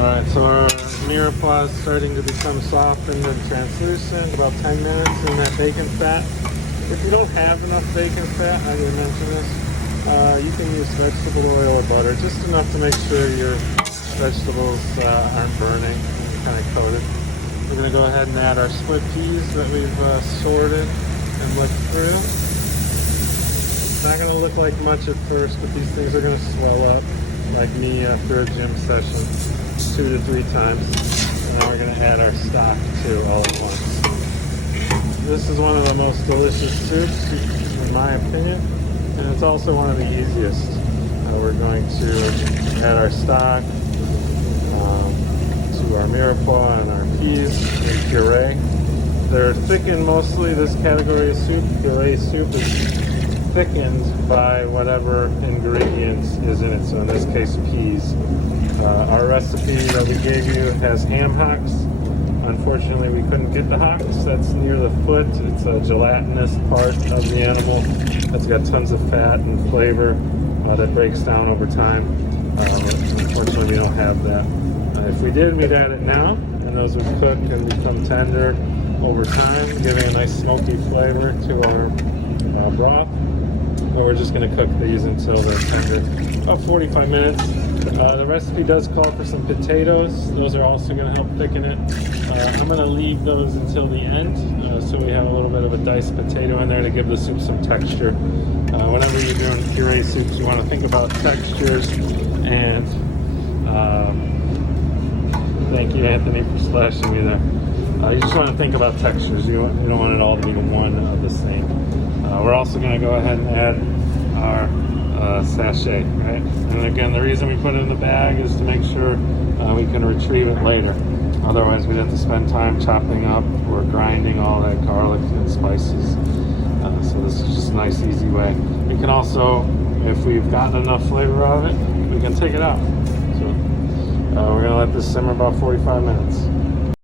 Alright, so our mirepoix is starting to become softened and translucent, about 10 minutes in that bacon fat. If you don't have enough bacon fat, I didn't mention this, you can use vegetable oil or butter, just enough to make sure your vegetables aren't burning and kind of coated. We're going to go ahead and add our split peas that we've sorted and looked through. It's not going to look like much at first, but these things are going to swell up like me after a gym session 2 to 3 times. And now we're going to add our stock too all at once. This is one of the most delicious soups in my opinion, and it's also one of the easiest. We're going to add our stock to our mirepoix and our peas and puree. They're thickened mostly, this category of soup. Puree soup is thickened by whatever ingredients is in it, so in this case peas. Our recipe that we gave you has ham hocks. Unfortunately we couldn't get the hocks, that's near the foot. It's a gelatinous part of the animal that's got tons of fat and flavor that breaks down over time. Unfortunately we don't have that. If we did, we'd add it now, and those would cook and become tender over time, giving a nice smoky flavor to our broth. But we're just going to cook these until they're tender, about 45 minutes. The recipe does call for some potatoes. Those are also going to help thicken it. I'm going to leave those until the end, so we have a little bit of a diced potato in there to give the soup some texture. Whenever you're doing puree soups, you want to think about textures, and thank you, Anthony, for splashing me there. You just want to think about textures. You don't want it all to be one of the same. We're also going to go ahead and add our sachet, right? And again, the reason we put it in the bag is to make sure we can retrieve it later. Otherwise, we'd have to spend time chopping up or grinding all that garlic and spices. So this is just a nice, easy way. You can also, if we've gotten enough flavor out of it, we can take it out. So we're going to let this simmer about 45 minutes.